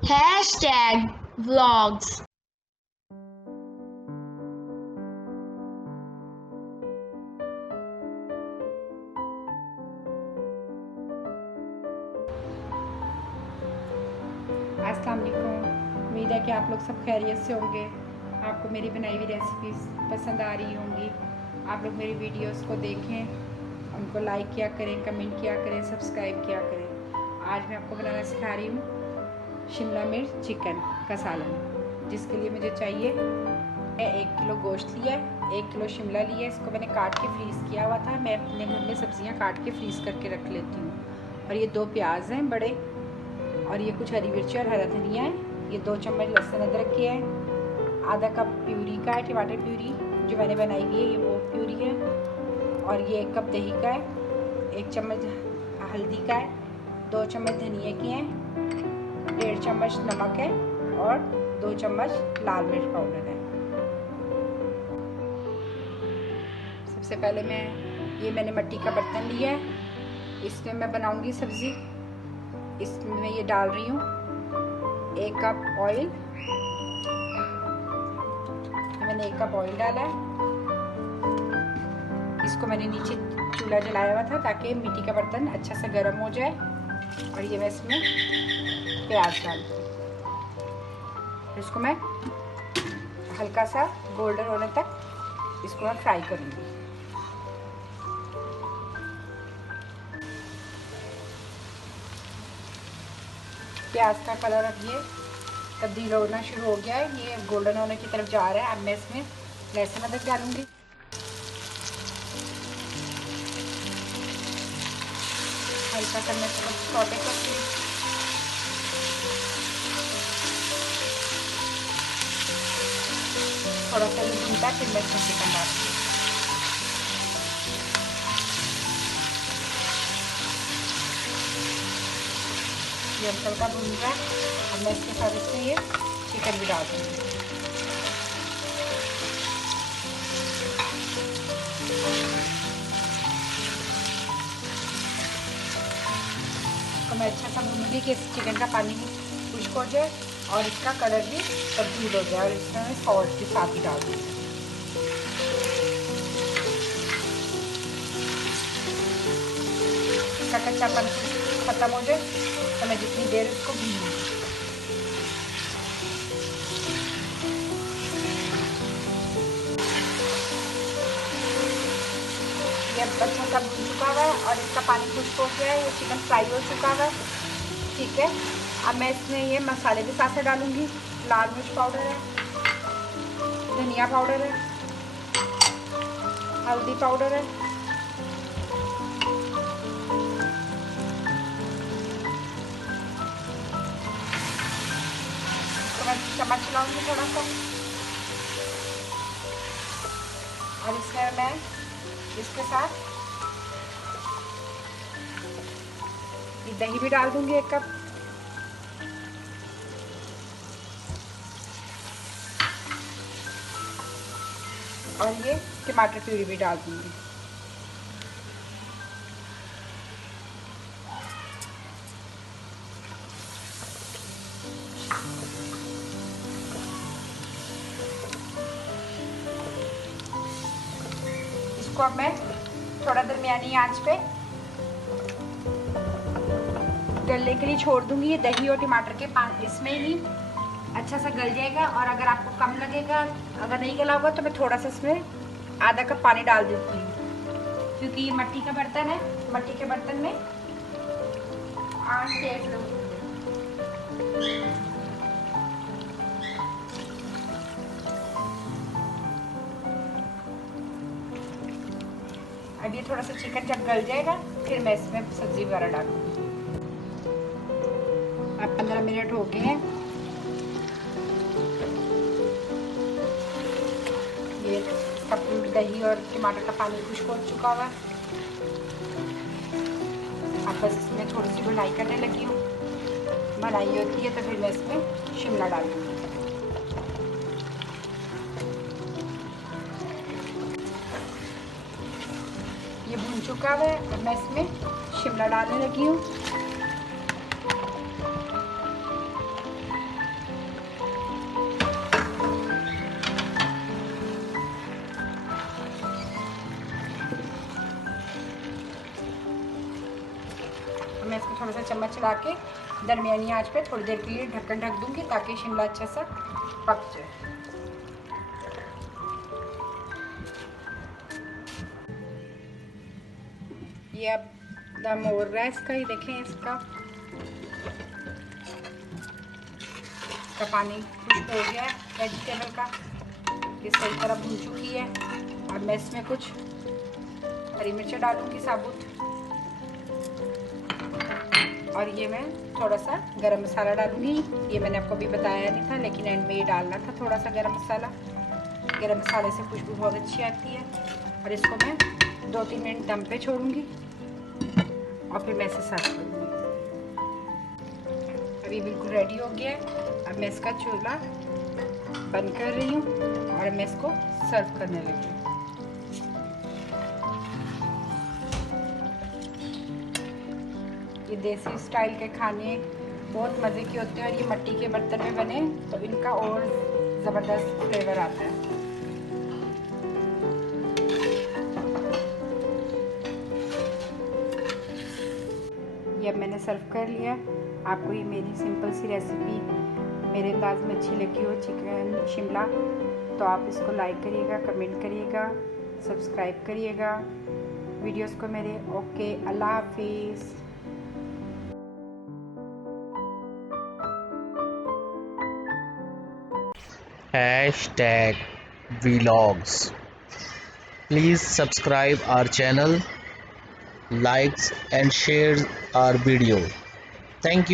Hashtag vlogs. अस्सलाम वालेकुम। उम्मीद है कि आप लोग सब खैरियत से होंगे। आपको मेरी बनाई हुई रेसिपीज़ पसंद आ रही होंगी। आप लोग मेरी वीडियोस को देखें, उनको लाइक किया करें, कमेंट किया करें, सब्सक्राइब किया करें। आज मैं आपको बनाना सिखा रही हूँ शिमला मिर्च चिकन का सालन, जिसके लिए मुझे चाहिए 1 किलो गोश्त लिया है, 1 किलो शिमला लिया है। इसको मैंने काट के फ्रीज़ किया हुआ था। मैं अपने घर में सब्ज़ियाँ काट के फ्रीज़ करके रख लेती हूँ। और ये 2 प्याज हैं बड़े, और ये कुछ हरी मिर्ची और हरा धनिया है। ये 2 चम्मच लहसुन अदरक के है। आधा कप प्यूरी का है, टमाटर प्यूरी जो मैंने बनाई हुई है, ये वो प्यूरी है। और ये 1 कप दही का है, 1 चम्मच हल्दी का है, 2 चम्मच धनिया की हैं, 1.5 चम्मच नमक है और 2 चम्मच लाल मिर्च पाउडर है। सबसे पहले मैंने मिट्टी का बर्तन लिया है, इसमें मैं बनाऊंगी सब्ज़ी। इसमें मैं ये डाल रही हूँ 1 कप ऑयल। मैंने 1 कप ऑयल डाला है। इसको मैंने नीचे चूल्हा जलाया हुआ था ताकि मिट्टी का बर्तन अच्छा से गर्म हो जाए। और ये मैं इसमें प्याज डाल दूँ। इसको मैं हल्का सा गोल्डन होने तक इसको मैं फ्राई करूँगी। प्याज का कलर अब ये तब्दील होना शुरू हो गया है, ये गोल्डन होने की तरफ जा रहा है। अब मैं इसमें लहसुन अदरक डालूंगी। हल्का सा मैं सौटे करूँगी। थोड़ा सा ये भूनता है, फिर मैं इसमें चिकन डालूंगी। ये हल्का भून रहा है। अब मैं इसके साथ इसमें ये चिकन भी डाल दूँगी। तो मैं अच्छा सा भूनूंगी कि इस चिकन का पानी भी खुश्क हो जाए और इसका कलर भी तब्दील हो जाए। और इसमें मैं सॉल्ट भी साथ ही डाल दूँगी। इसका कच्चापन ख़त्म हो जाए तो मैं जितनी देर इसको भूनूंगी। ये अच्छा सा भून चुका हुआ है और इसका पानी खुश्क हो गया है। ये चिकन फ्राई हो चुका हुआ है, ठीक है। अब मैं इसमें ये मसाले भी साथ से डालूंगी। लाल मिर्च पाउडर है, धनिया पाउडर है, हल्दी पाउडर है, तो मैं चम्मच चलाऊंगी थोड़ा सा। और इसमें मैं इसके साथ ये दही भी डाल दूंगी 1 कप। और ये टमाटर प्यूरी भी डाल दूंगी। इसको अब मैं थोड़ा दरमियानी आंच पे गलने के लिए छोड़ दूंगी। ये दही और टमाटर के पानी इसमें ही अच्छा सा गल जाएगा। और अगर आपको कम लगेगा, अगर नहीं गला होगा, तो मैं थोड़ा सा इसमें आधा कप पानी डाल देती हूँ, क्योंकि ये मिट्टी का बर्तन है। मिट्टी के बर्तन में आंच तेज लो। अब ये थोड़ा सा चिकन जब गल जाएगा फिर मैं इसमें सब्जी वगैरह डालूंगी। अब 15 मिनट हो गए हैं। ये सब दही और टमाटर का पानी खुश्क हो चुका हुआ है। अब बस इसमें थोड़ी सी भुनाई करने लगी हूँ। भुनाई होती है तो फिर मैं इसमें शिमला डाल दूँगी। ये भुन चुका है। अब मैं इसमें शिमला डालने लगी हूँ। चम्मच चला के दरमियानी आंच पे थोड़ी देर के लिए ढक्कन ढक दूंगी ताकि शिमला अच्छा सा पक जाए। ये अब दम हो रहा है इसका, ही देखें इसका पानी खुश्क हो गया है वेजिटेबल का, ये सही तरह भून चुकी है। अब मैं इसमें कुछ हरी मिर्चें डालूंगी साबुत, और ये मैं थोड़ा सा गरम मसाला डालूंगी। ये मैंने आपको अभी बताया नहीं था, लेकिन एंड में ये डालना था थोड़ा सा गरम मसाला। गरम मसाले से खुशबू बहुत अच्छी आती है। और इसको मैं 2-3 मिनट दम पे छोड़ूंगी और फिर मैं इसे सर्व करूँगी। अभी बिल्कुल रेडी हो गया है। अब मैं इसका चूल्हा बंद कर रही हूँ और मैं इसको सर्व करने लगी हूँ। ये देसी स्टाइल के खाने बहुत मज़े के होते हैं और ये मिट्टी के बर्तन में बने तो इनका और ज़बरदस्त फ्लेवर आता है। ये अब मैंने सर्व कर लिया। आपको ये मेरी सिंपल सी रेसिपी मेरे अंदाज में अच्छी लगी हो चिकन शिमला, तो आप इसको लाइक करिएगा, कमेंट करिएगा, सब्सक्राइब करिएगा वीडियोस को मेरे। ओके, अल्लाह हाफिज़। #vlogs. Please subscribe our channel, likes and share our video. Thank you.